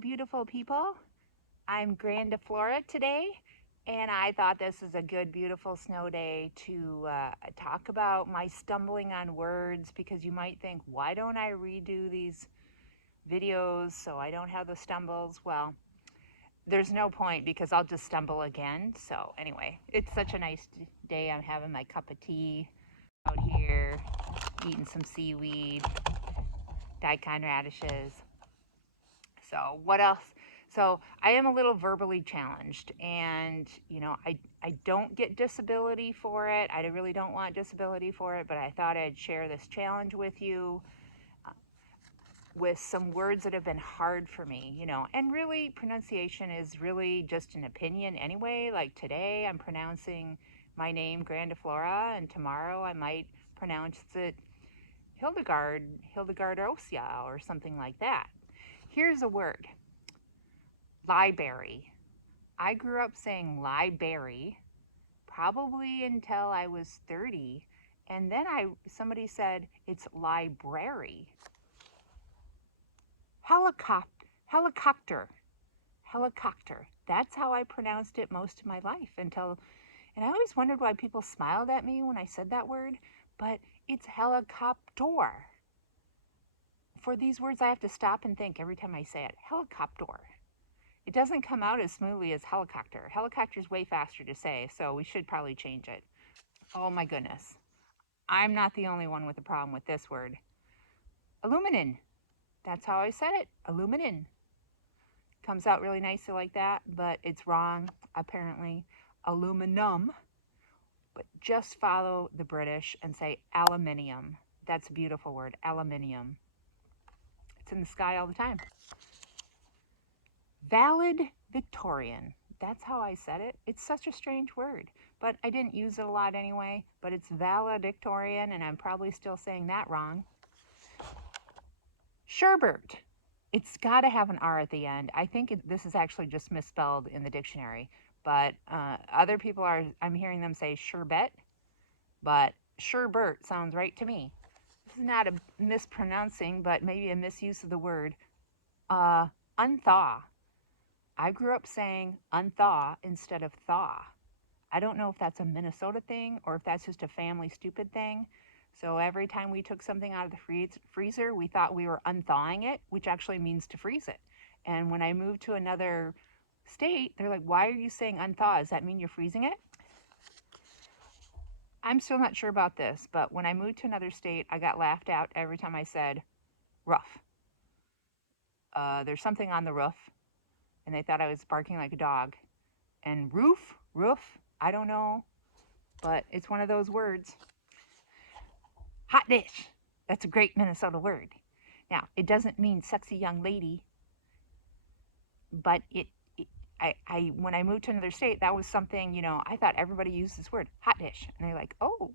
beautiful people. I'm Grandiflora today, and I thought this is a good, beautiful snow day to talk about my stumbling on words, because you might think, why don't I redo these videos so I don't have the stumbles? Well, there's no point because I'll just stumble again. So anyway, it's such a nice day. I'm having my cup of tea out here, eating some seaweed, daikon radishes. So what else? So I am a little verbally challenged, and I don't get disability for it. I really don't want disability for it, but I thought I'd share this challenge with you, with some words that have been hard for me, and really pronunciation is really just an opinion anyway. Like today I'm pronouncing my name Grandiflora, and tomorrow I might pronounce it Hildegardosia or something like that. Here's a word. Library. I grew up saying library probably until I was 30, and then somebody said it's library. Helicopter. That's how I pronounced it most of my life and I always wondered why people smiled at me when I said that word, but it's helicopter. For these words I have to stop and think every time I say it. Helicopter. It doesn't come out as smoothly as helicopter. Helicopter is way faster to say, so we should probably change it. Oh my goodness. I'm not the only one with a problem with this word. Aluminum. That's how I said it. Aluminum. Comes out really nicely like that, but it's wrong, apparently. Aluminum. But just follow the British and say aluminium. That's a beautiful word, aluminium. It's in the sky all the time. Valedictorian. That's how I said it. It's such a strange word, but I didn't use it a lot anyway. But it's valedictorian, and I'm probably still saying that wrong. Sherbert. It's got to have an R at the end. I think this is actually just misspelled in the dictionary, but other people I'm hearing them say sherbet, but sherbert sounds right to me. This is not a mispronouncing, but maybe a misuse of the word. Unthaw. I grew up saying unthaw instead of thaw. I don't know if that's a Minnesota thing or if that's just a family stupid thing. So every time we took something out of the freezer, we thought we were unthawing it, which actually means to freeze it. And when I moved to another state, they're like, why are you saying unthaw? Does that mean you're freezing it? I'm still not sure about this, but when I moved to another state, I got laughed at every time I said rough. There's something on the roof, and they thought I was barking like a dog. And roof, I don't know, but it's one of those words. Hot dish. That's a great Minnesota word. Now, it doesn't mean sexy young lady, but when I moved to another state, that was something, I thought everybody used this word, hot dish. And they're like, oh,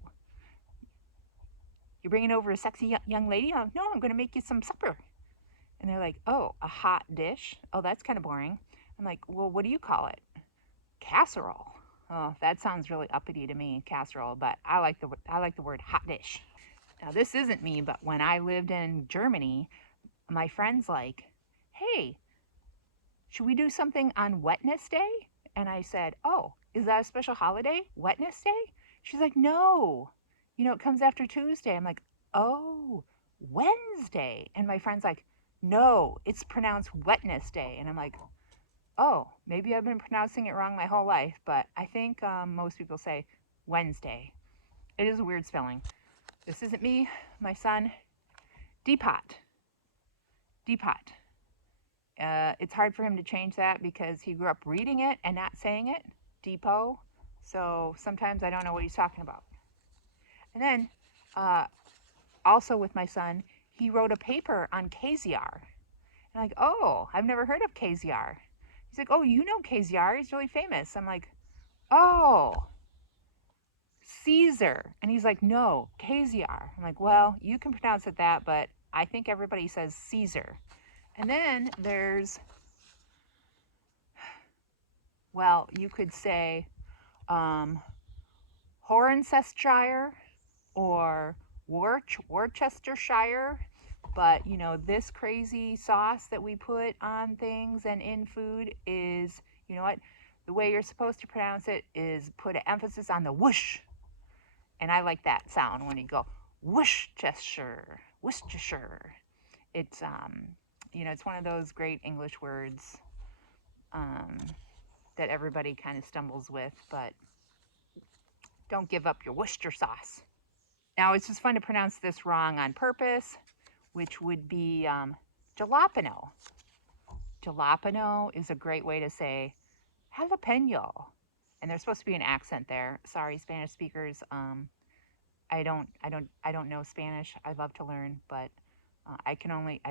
you're bringing over a sexy young lady? No, I'm going to make you some supper. And they're like, oh, a hot dish? Oh, that's kind of boring. I'm like, well, what do you call it? Casserole. Oh, that sounds really uppity to me, casserole, but I like the word hot dish. Now, this isn't me, but when I lived in Germany, my friends like, hey, should we do something on Wetness Day? And I said, oh, is that a special holiday? Wetness Day? She's like, no. It comes after Tuesday. I'm like, oh, Wednesday. And my friend's like, no, it's pronounced Wetness Day. And I'm like, oh, maybe I've been pronouncing it wrong my whole life, but I think most people say Wednesday. It is a weird spelling. This isn't me, my son. Depot. It's hard for him to change that because he grew up reading it and not saying it. Depot. So sometimes I don't know what he's talking about. And then, also with my son, he wrote a paper on KZR. And I'm like, oh, I've never heard of KZR. He's like, oh, you know KZR. He's really famous. I'm like, oh, Caesar. And he's like, no, KZR. I'm like, well, you can pronounce it that, but I think everybody says Caesar. And then there's, well, you could say Horncestshire or Worcestershire But you know, this crazy sauce that we put on things and in food is, you know what? The way you're supposed to pronounce it is put an emphasis on the whoosh. And I like that sound when you go Worcestershire, Worcestershire. It's you know, it's one of those great English words um, that everybody kind of stumbles with, but don't give up your Worcester sauce. Now it's just fun to pronounce this wrong on purpose, which would be jalapeno. Jalapeno is a great way to say jalapeno, and there's supposed to be an accent there. Sorry, Spanish speakers. I don't know Spanish. I'd love to learn, but I can only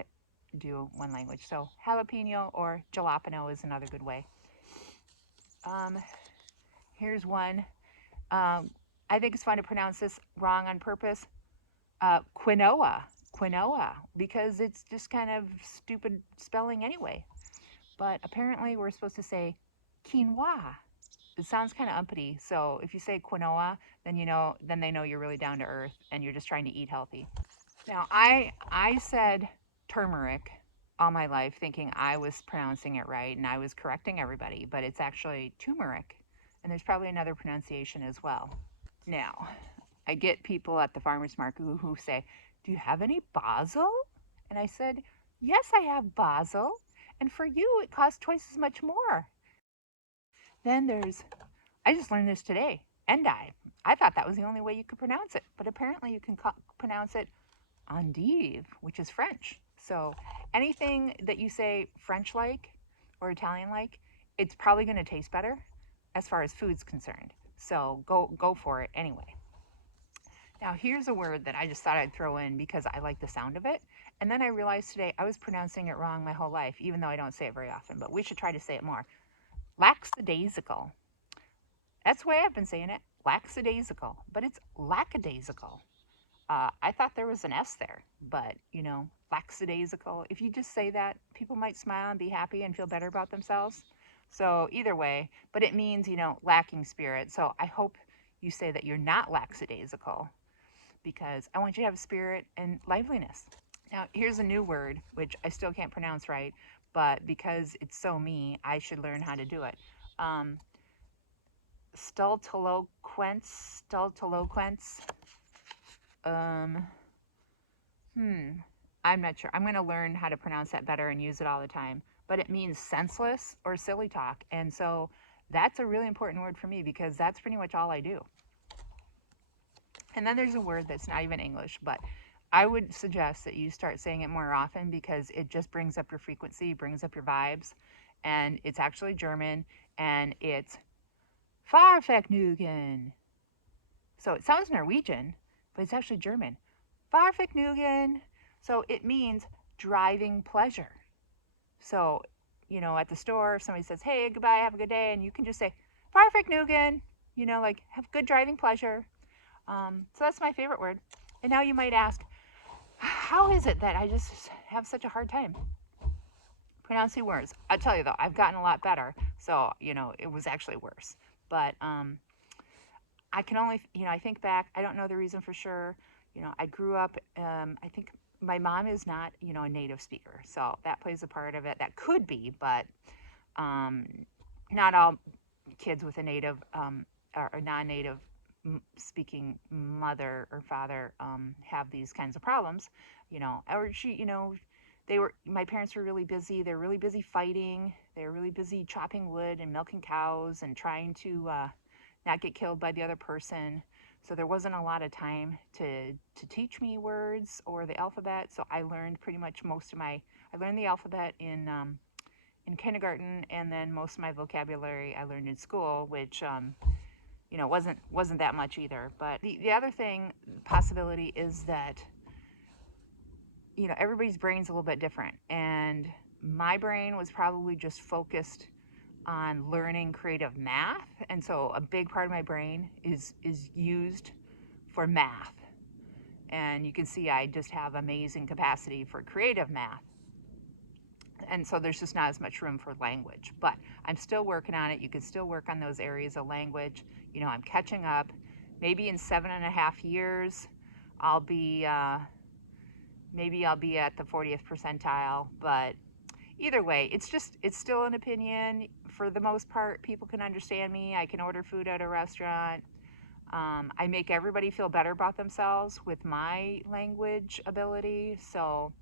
do one language. So jalapeno or jalapeno is another good way. Um, Here's one. I think it's fun to pronounce this wrong on purpose. Quinoa, quinoa, because it's just kind of stupid spelling anyway. But apparently we're supposed to say quinoa. It sounds kind of uppity. So if you say quinoa, then you know, then they know you're really down to earth and you're just trying to eat healthy. Now I said turmeric all my life, thinking I was pronouncing it right and I was correcting everybody, but it's actually turmeric, and there's probably another pronunciation as well. Now, I get people at the farmer's market who say, "Do you have any basil?" And I said, "Yes, I have basil. And for you, it costs twice as much more." Then there's, I just learned this today, endive. I thought that was the only way you could pronounce it, but apparently you can pronounce it endive, which is French. So anything that you say French like or Italian like, it's probably going to taste better as far as food's concerned. So go for it anyway. Now, here's a word that I just thought I'd throw in because I like the sound of it. And then I realized today I was pronouncing it wrong my whole life, even though I don't say it very often, but we should try to say it more. Lackadaisical. That's the way I've been saying it. Lackadaisical, but it's lackadaisical. I thought there was an S there, but you know, lackadaisical. If you just say that, people might smile and be happy and feel better about themselves. So either way, but it means, you know, lacking spirit. So I hope you say that you're not lackadaisical, because I want you to have spirit and liveliness. Now, here's a new word, which I still can't pronounce right, but because it's so me, I should learn how to do it. Um, stultiloquence. Um, I'm not sure. I'm going to learn how to pronounce that better and use it all the time. But it means senseless or silly talk. And so that's a really important word for me because that's pretty much all I do. And then there's a word that's not even English, but I would suggest that you start saying it more often because it just brings up your frequency, brings up your vibes. And it's actually German, and it's Fahrvergnügen. So it sounds Norwegian, but it's actually German. Fahrvergnügen. So it means driving pleasure. So, you know, at the store, if somebody says, "Hey, goodbye, have a good day," and you can just say, Fahrvergnügen, you know, like, have good driving pleasure. So that's my favorite word. And now you might ask, how is it that I just have such a hard time pronouncing words? I'll tell you though, I've gotten a lot better. So, you know, it was actually worse. But I can only, you know, I think back, I don't know the reason for sure. You know, I grew up, I think my mom is not, you know, a native speaker. So that plays a part of it. That could be, but um, not all kids with a native or non-native speaking mother or father have these kinds of problems, you know. Or she, you know, my parents were really busy. They're really busy fighting. They're really busy chopping wood and milking cows and trying to not get killed by the other person. So there wasn't a lot of time to teach me words or the alphabet. So I learned pretty much I learned the alphabet in kindergarten, and then most of my vocabulary I learned in school, which you know, wasn't that much either. But the other thing, possibility, is that, you know, everybody's brain's a little bit different, and my brain was probably just focused on learning creative math, and so a big part of my brain is used for math. And you can see I just have amazing capacity for creative math. And so there's just not as much room for language, but I'm still working on it. You can still work on those areas of language. You know, I'm catching up. Maybe in 7.5 years, I'll be maybe I'll be at the 40th percentile, but either way, it's still an opinion. For the most part, people can understand me. I can order food at a restaurant. I make everybody feel better about themselves with my language ability. So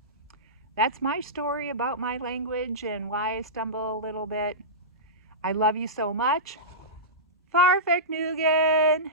that's my story about my language and why I stumble a little bit. I love you so much. Farfik Nugan!